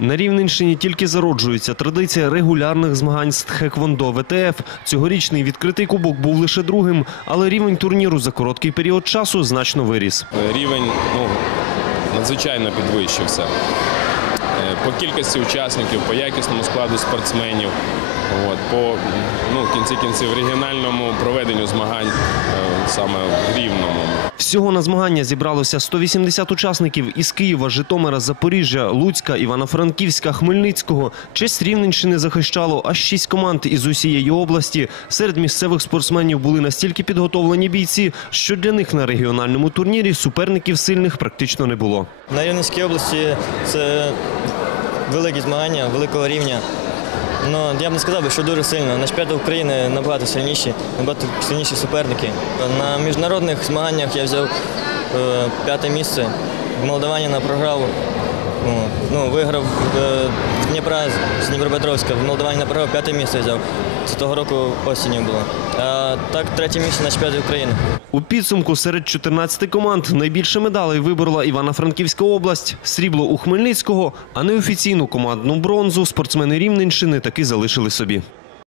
На Рівненщині тільки зароджується традиція регулярних змагань з тхеквондо ВТФ. Цьогорічний відкритий кубок був лише другим, але рівень турніру за короткий період часу значно виріс. Рівень ну, надзвичайно підвищився. Е, По кількості учасників, по якісному складу спортсменів, от, по ну, кінці кінців регіональному проведенню змагань е, саме в Рівному. Всього на змагання зібралося 180 учасників із Києва, Житомира, Запоріжжя, Луцька, Івано-Франківська, Хмельницького. Честь Рівненщини захищало аж шість команд із усієї області. Серед місцевих спортсменів були настільки підготовлені бійці, що для них на регіональному турнірі суперників сильних практично не було. На Рівненській області це великі змагання, великого рівня. Ну, я б не сказав, що дуже сильно. На чемпіонаті України набагато сильніші, набагато сильніші суперники. На міжнародних змаганнях я взяв е, п'яте місце. В Молдавані на програв. Ну, виграв е, Дніпра, з Дніпропетровська. В Молдовані на програв п'яте місце взяв. Це того року осінню було. А так, третє місце на чемпіонаті України. У підсумку серед 14 команд найбільше медалей виборола Івано-Франківська область, срібло у Хмельницького, а неофіційну командну бронзу спортсмени Рівненщини таки залишили собі.